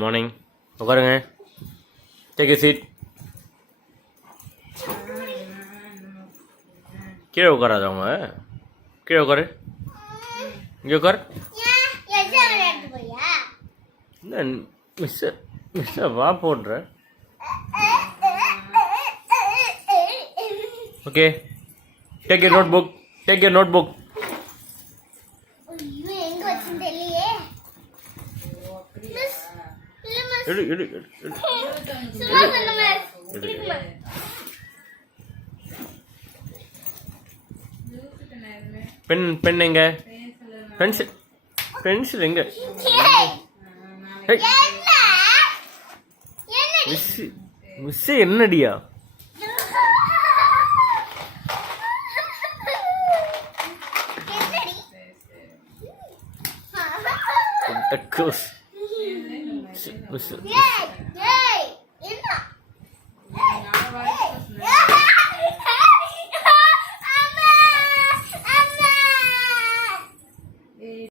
Morning. உட்காருங்க. Take a seat. கீழே உட்காராத அவங்க. கீழே உட்காரு. இங்கே உட்கார். என்ன மிஸ்ஸை வா போடுற? Okay, take your notebook. Take your notebook. எடு எடு எடு பென் பென் எங்க? பென்சில் பென்சில் எங்க? மிஸ் என்னடியா? மிஸ்